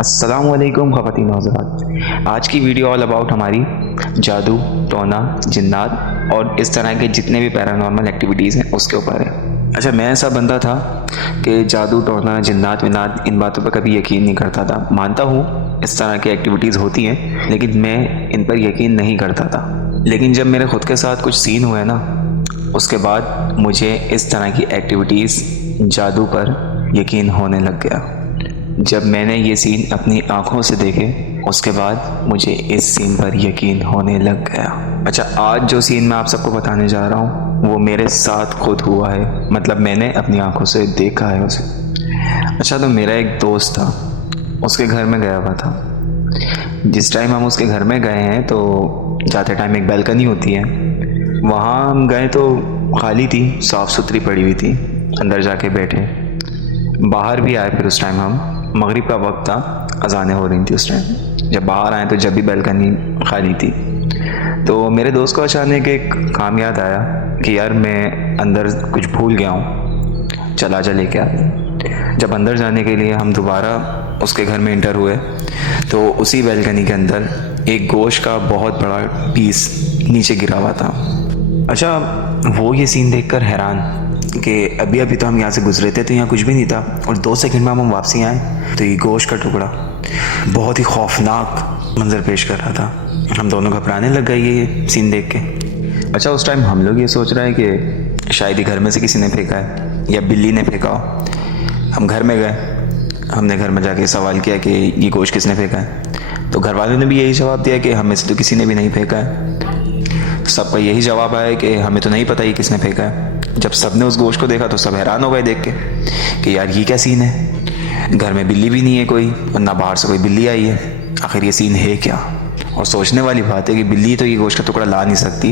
अस्सलामुअलैकुम ख़वातीन हज़रात। आज की वीडियो ऑल अबाउट हमारी जादू, टोना, जिन्नात और इस तरह के जितने भी पैरानॉर्मल एक्टिविटीज़ हैं उसके ऊपर है। अच्छा, मैं ऐसा बंदा था कि जादू, टोना, जिन्नात विन्नात इन बातों पर कभी यकीन नहीं करता था। मानता हूँ इस तरह की एक्टिविटीज़ होती हैं, लेकिन मैं इन पर यकीन नहीं करता था। लेकिन जब मेरे ख़ुद के साथ कुछ सीन हुए ना, उसके बाद मुझे इस तरह की एक्टिविटीज़, जादू पर यकीन होने लग गया। जब मैंने ये सीन अपनी आँखों से देखे, उसके बाद मुझे इस सीन पर यकीन होने लग गया। अच्छा, आज जो सीन मैं आप सबको बताने जा रहा हूँ वो मेरे साथ खुद हुआ है, मतलब मैंने अपनी आँखों से देखा है उसे। अच्छा, तो मेरा एक दोस्त था, उसके घर में गया हुआ था। जिस टाइम हम उसके घर में गए हैं तो जाते टाइम एक बैल्कनी होती है, वहाँ हम गए तो खाली थी, साफ़ सुथरी पड़ी हुई थी। अंदर जाके बैठे, बाहर भी आए। फिर उस टाइम हम मगरिब का वक्त था, अज़ानें हो रही थी उस टाइम। जब बाहर आए तो जब भी बैल्कनी खाली थी, तो मेरे दोस्त को अचानक एक काम याद आया कि यार मैं अंदर कुछ भूल गया हूँ, चला जा लेके आ। जब अंदर जाने के लिए हम दोबारा उसके घर में इंटर हुए तो उसी बैल्कनी के अंदर एक गोश्त का बहुत बड़ा पीस नीचे गिरा हुआ था। अच्छा, वो ये सीन देखकर हैरान कि अभी अभी तो हम यहाँ से गुजरे थे तो यहाँ कुछ भी नहीं था, और 2 सेकंड में हम वापसी आए तो ये गोश्त का टुकड़ा बहुत ही खौफनाक मंजर पेश कर रहा था। हम दोनों घबराने लग गए ये सीन देख के। अच्छा, उस टाइम हम लोग ये सोच रहे हैं कि शायद ही घर में से किसी ने फेंका है या बिल्ली ने फेंका हो। हम घर में गए, हमने घर में जाके सवाल किया कि ये गोश्त किसने फेंका है, तो घर वालों ने भी यही जवाब दिया कि हमें से तो किसी ने भी नहीं फेंका है। सबका यही जवाब आया कि हमें तो नहीं पता ये किसने फेंका है। जब सबने उस गोश्त को देखा तो सब हैरान हो गए देख के कि यार ये क्या सीन है, घर में बिल्ली भी नहीं है कोई, और ना बाहर से कोई बिल्ली आई है, आखिर ये सीन है क्या। और सोचने वाली बात है कि बिल्ली तो ये गोश्त का टुकड़ा ला नहीं सकती,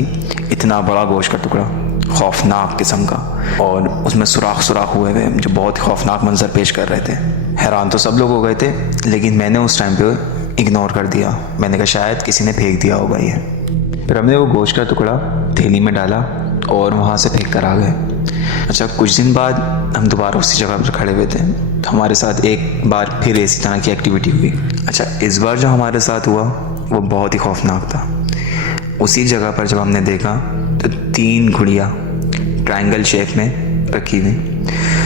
इतना बड़ा गोश्त का टुकड़ा, खौफनाक किस्म का, और उसमें सुराख सुराख हुए थे जो बहुत ही खौफनाक मंजर पेश कर रहे थे। हैरान तो सब लोग हो गए थे, लेकिन मैंने उस टाइम पे इग्नोर कर दिया। मैंने कहा शायद किसी ने फेंक दिया होगा ये। फिर हमने वो गोश्त का टुकड़ा थैली में डाला और वहाँ से फेंक कर आ गए। अच्छा, कुछ दिन बाद हम दोबारा उसी जगह पर खड़े हुए थे, तो हमारे साथ एक बार फिर इसी तरह की एक्टिविटी हुई। अच्छा, इस बार जो हमारे साथ हुआ वो बहुत ही खौफनाक था। उसी जगह पर जब हमने देखा तो 3 गुड़िया ट्रायंगल शेप में रखी हुई,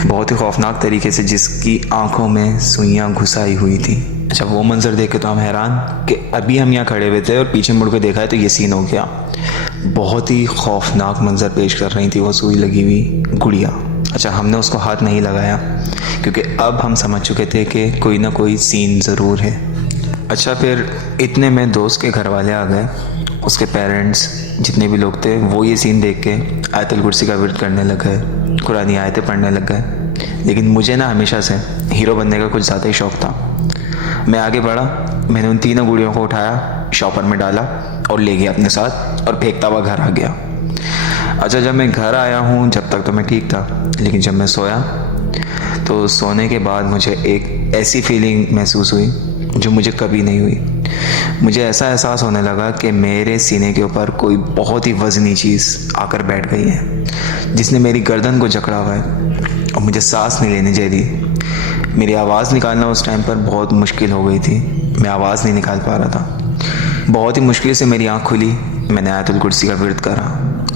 बहुत ही खौफनाक तरीके से, जिसकी आंखों में सुइयां घुसाई हुई थी। अच्छा, वो मंजर देख के तो हम हैरान कि अभी हम यहाँ खड़े हुए थे और पीछे मुड़ के देखा है तो ये सीन हो गया। बहुत ही खौफनाक मंजर पेश कर रही थी वो सुई लगी हुई गुड़िया। अच्छा, हमने उसको हाथ नहीं लगाया क्योंकि अब हम समझ चुके थे कि कोई ना कोई सीन ज़रूर है। अच्छा, फिर इतने में दोस्त के घर वाले आ गए, उसके पेरेंट्स जितने भी लोग थे वो ये सीन देख के आयतुल कुर्सी का विर्द करने लग गए, कुरानी आयतें पढ़ने लग गए। लेकिन मुझे ना हमेशा से हीरो बनने का कुछ ज़्यादा ही शौक़ था। मैं आगे बढ़ा, मैंने उन 3 गुड़ियों को उठाया, शॉपर में डाला और ले गया अपने साथ, और फेंकता हुआ घर आ गया। अच्छा, जब मैं घर आया हूँ जब तक तो मैं ठीक था, लेकिन जब मैं सोया तो सोने के बाद मुझे एक ऐसी फीलिंग महसूस हुई जो मुझे कभी नहीं हुई। मुझे ऐसा एहसास होने लगा कि मेरे सीने के ऊपर कोई बहुत ही वज़नी चीज़ आकर बैठ गई है, जिसने मेरी गर्दन को जकड़ा हुआ है और मुझे सांस नहीं लेने दे रही। मेरी आवाज़ निकालना उस टाइम पर बहुत मुश्किल हो गई थी, मैं आवाज़ नहीं निकाल पा रहा था। बहुत ही मुश्किल से मेरी आँख खुली, मैंने आयतुल कुर्सी का विर्द करा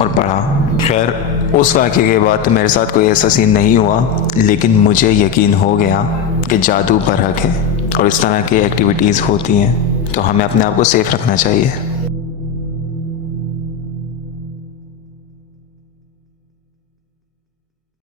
और पढ़ा। खैर, उस वाक़े के बाद तो मेरे साथ कोई ऐसा सीन नहीं हुआ, लेकिन मुझे यकीन हो गया कि जादू बरहक है और इस तरह की एक्टिविटीज़ होती हैं, तो हमें अपने आप को सेफ़ रखना चाहिए।